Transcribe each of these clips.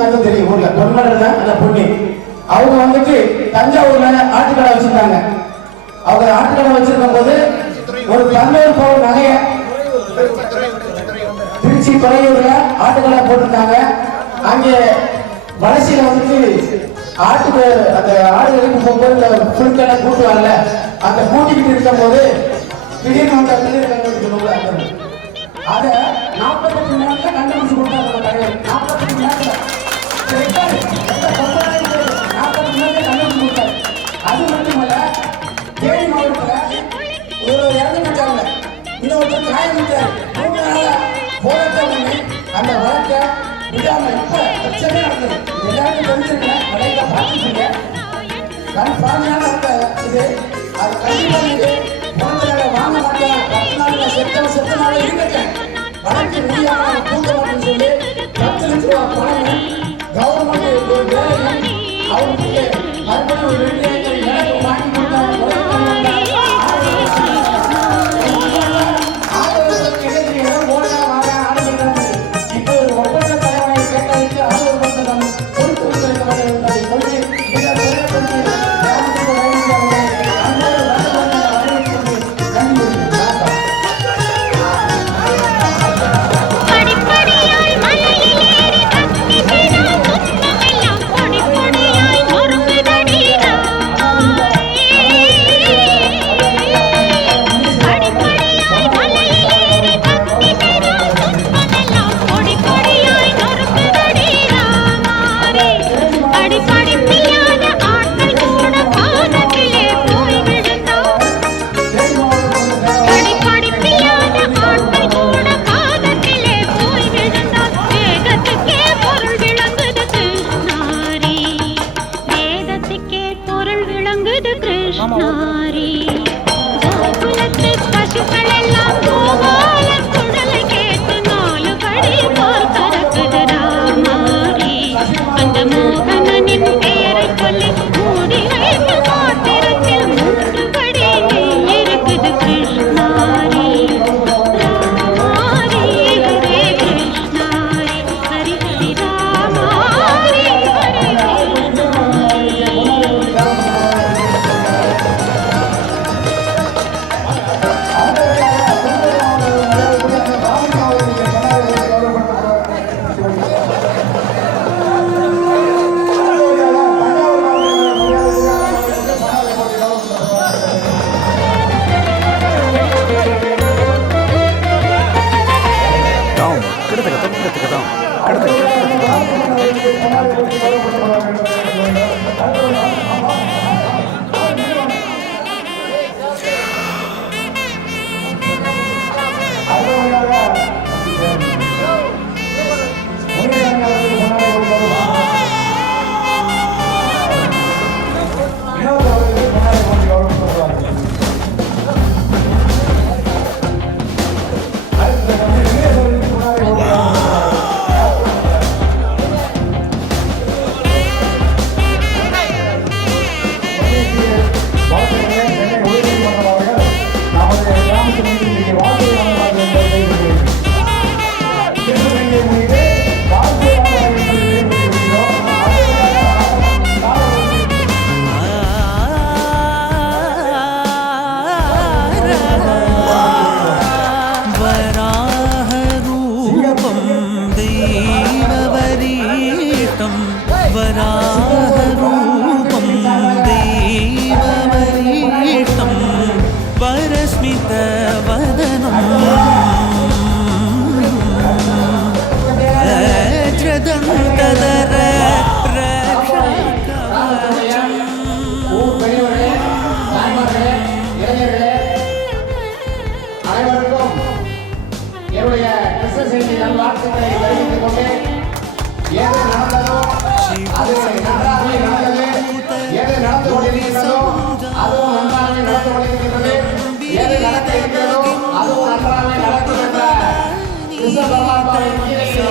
இருக்காங்க தெரியும் ஊர்ல. பொன்மடல் அந்த பொண்ணு. அவங்க வந்துட்டு தஞ்சாவூர்ல ஆட்டுக்கடை வச்சிருந்தாங்க அவங்க ஆட்டுக்கடை வச்சிருக்கும் போது ஒரு பதினோரு பவுன் நகைய திருச்சி துறையூர்ல ஆட்டுக்கடை போட்டிருந்தாங்க. அங்கே வளர்ச்சியில வந்துட்டு ஆட்டுக்கு அந்த ஆடுகளுக்கு போகும்போது இந்த புல்களை கூட்டுவாங்கல்ல அந்த கூட்டிக்கிட்டு இருக்கும் போது திடீர்னு வந்து அந்த அதை நாற்பத்தி நாலுல கண்டுபிடிச்சு கொடுத்தாங்க நாற்பத்தி கண் கவர்மெண்ட் அவருக்கு எனக்கு வாங்கி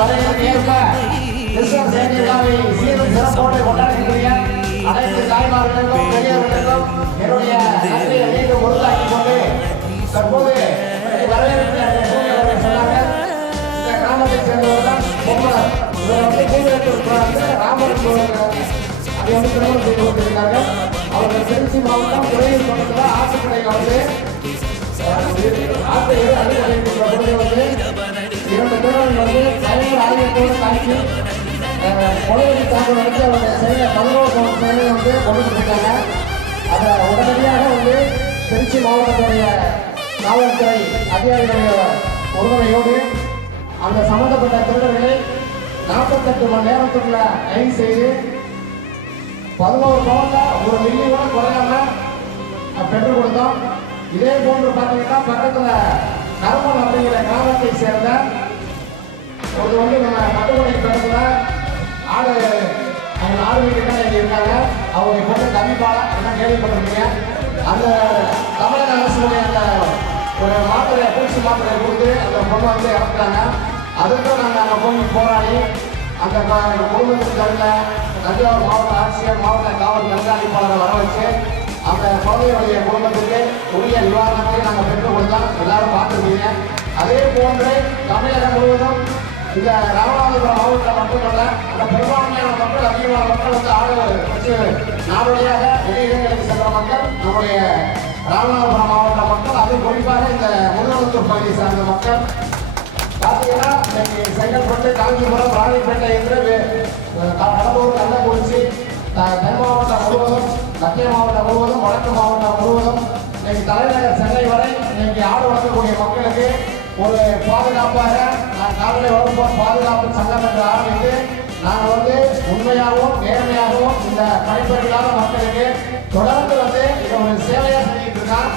கீதையில் வரையறுக்கு ஏற்ப விழாவை சீரும் சிறப்போடு கொண்டாடக்கூடிய அனைத்து தாய்மார்களுக்கும் பெரியவர்களுக்கும் என்னுடைய நன்றியை மீண்டும் உறுதாக்கிக் கொண்டு தற்போது வரவேற்பு அவர்கள் சொன்னாங்க இந்த கிராமத்தை சேர்ந்தவர் தான் இவர் வந்து பூர்வீகத்திற்கு ராமர் அதை வந்து திருமணம் செய்து கொண்டிருக்கிறார்கள் அவர்கள் திருச்சி மாவட்டம் துறையூர் பக்கத்தில் ஆற்றுக்கடையில் வந்து வந்து இரண்டு பேரும் வந்து சைவ ஆய்வத்தோடு காட்சி கொலைவெளி தாக்குதல் வந்து அவங்க செய்ய பதினோரு செயலை வந்து கொண்டு அதை உடனடியாக வந்து திருச்சி மாவட்டத்துடைய காவல்துறை அதிகாரிகளுடைய உறுதுணையோடு அந்த சம்பந்தப்பட்ட திருடர்களை நாற்பத்தெட்டு மணி நேரத்துக்குள்ள கைது செய்து பதினோரு பவுன்ல ஒரு மில்லி குறையாம பெற்றுக் கொடுத்தோம் இதே போன்று பார்த்தீங்கன்னா பக்கத்துல கருமன் அப்படிங்கிற கிராமத்தை சேர்ந்த ஒரு வந்து நம்ம பட்டுக்கொடை பக்கத்துல ஆடு அவங்க ஆடு வீட்டுக்காக இங்க இருக்காங்க. அவங்க போட்டு கவிபாலா எல்லாம் கேள்விப்பட்டிருக்கீங்க அந்த தமிழக அரசுடைய அந்த ஒரு மாத்திரை பூச்சி மாத்திரையை கொடுத்து அந்த பொண்ணை வந்து இறக்குறாங்க அதுக்கும் நாங்கள் அங்கே போய் போராடி அந்த குடும்பத்துக்கு தகுந்த தஞ்சாவூர் மாவட்ட ஆட்சியர் மாவட்ட காவல் கண்காணிப்பாளரை வர வச்சு அந்த குழந்தையுடைய குடும்பத்துக்கு இந்த ராமநாதபுரம் மாவட்டம் மட்டுமல்ல அந்த பெரும்பான்மையான மக்கள் அதிகமான மக்கள் வந்து ஆடு வச்சு நாடுடையாக வெளி சென்ற மக்கள் நம்முடைய ராமநாதபுரம் மாவட்ட மக்கள் அது குறிப்பாக இந்த முருகனத்தூர் பகுதியை சார்ந்த மக்கள். பார்த்தீங்கன்னா இன்னைக்கு செங்கல்பட்டு காஞ்சிபுரம் ராணிப்பேட்டை என்று வே- கடலூர் கள்ளக்குறிச்சி த- தென் மாவட்டம் முழுவதும் மத்திய மாவட்டம் முழுவதும் வடக்கு மாவட்டம் முழுவதும் இன்னைக்கு தலைநகர் சென்னை வரை இன்னைக்கு ஆடு வளர்க்கக்கூடிய மக்களுக்கு ஒரு பாதுகாப்பாக நான் வகுப்போம் பாதுகாப்பு சங்கம் என்ற ஆரம்பித்து நாங்கள் வந்து உண்மையாகவும் நேர்மையாகவும் இந்த பணிப்பெறாத மக்களுக்கு தொடர்ந்து வந்து இதை ஒரு சேவையாக செஞ்சுட்டு இருக்கான்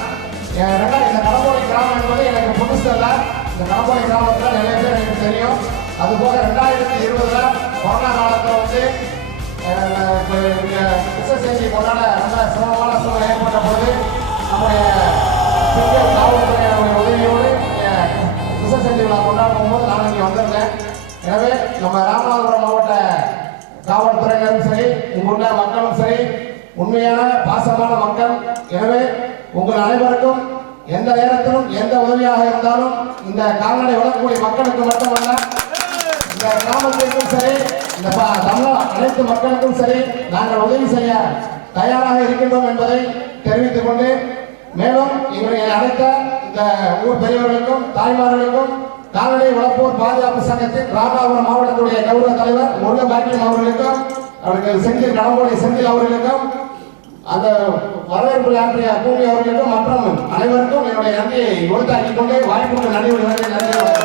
என் இந்த கடம்போடி கிராமம் என்பது எனக்கு புதுசல்ல இந்த கடம்போடி கிராமத்தில் நிறைய பேர் எனக்கு தெரியும். அதுபோக ரெண்டாயிரத்தி இருபதுல கொரோனா காலத்தில் வந்து அஹ், கொண்டாட ரொம்ப சிரமமான சூழ்நிலை ஏற்பட்ட பொழுது நம்முடைய காவல்துறையினுடைய கிருஷ்ணசேரி விழா கொண்டாடும் போது நான் இங்கே வந்திருந்தேன். எனவே நம்ம ராமநாதபுரம் மாவட்ட காவல்துறையினரும் சரி இங்குள்ள மக்களும் சரி உண்மையான பாசமான மக்கள். எனவே உங்கள் அனைவருக்கும் எந்த நேரத்திலும் எந்த உதவியாக இருந்தாலும் இந்த கால்நடை வளர்க்கக்கூடிய மக்களுக்கு மட்டுமல்ல இந்த கிராமத்திற்கும் சரி இந்த ப- அனைத்து மக்களுக்கும் சரி நாங்கள் உதவி செய்ய தயாராக இருக்கின்றோம் என்பதை தெரிவித்துக் கொண்டு மேலும் எங்களை அழைத்த இந்த ஊர் பெரியவர்களுக்கும் தாய்மார்களுக்கும் கால்நடை வளர்ப்போர் பாதுகாப்பு சங்கத்தின் ராமநாதபுரம் மாவட்டத்துடைய கௌரவ தலைவர் முருக பாக்கியம் அவர்களுக்கும் அவருக்கு செந்தில் கடம்போடி செந்தில் அவர்களுக்கும் அந்த வரவேற்பு ஆற்றிய பூமி அவர்களுக்கும் மற்றும் அனைவருக்கும் என்னுடைய நன்றியை கொடுத்தாக்கிக் கொண்டு வாய்ப்புக்கு நன்றி நன்றி.